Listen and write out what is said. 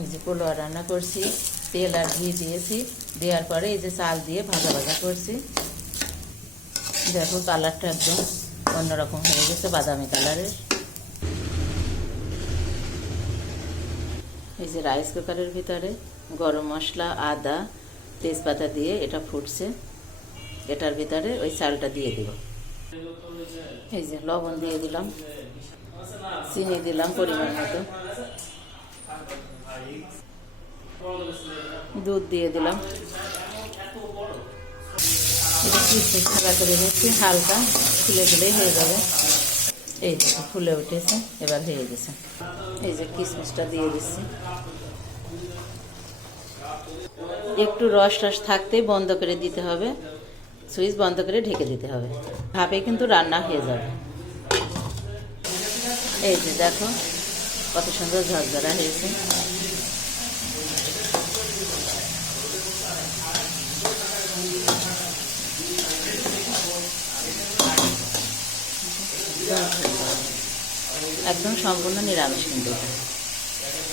এই যে পোলাও রান্না করছি, তেল আর ঘি দিয়েছি, দেওয়ার পরে এই যে চাল দিয়ে ভাজা ভাজা করছি। দেখো কালারটা একদম অন্যরকম হয়ে গেছে, বাদামি কালারের। এই যে রাইস কুকারের ভিতরে গরম মশলা, আদা, তেজপাতা দিয়ে এটা ফুটছে। এটার ভিতরে ওই চালটা দিয়ে দিব। এই যে লবণ দিয়ে দিলাম, চিনি দিলাম পরিমাণ মতো, দুধ দিয়ে দিলাম। এটা কিশমিশ ছাড়া করে নিচ্ছি, হালকা ফুলে ফুলেই হয়ে যাবে। এই যে ফুলে উঠেছে, এবার হয়ে গেছে। এই যে কিশমিশটা দিয়ে দিচ্ছি। একটু রস রস থাকতেই বন্ধ করে দিতে হবে, সুইচ বন্ধ করে ঢেকে দিতে হবে, ভাপে কিন্তু রান্না হয়ে যাবে। এই যে দেখো কত সুন্দর ঝরঝরা হয়েছে। একদম সম্পূর্ণ নিরামিষ কিন্তু।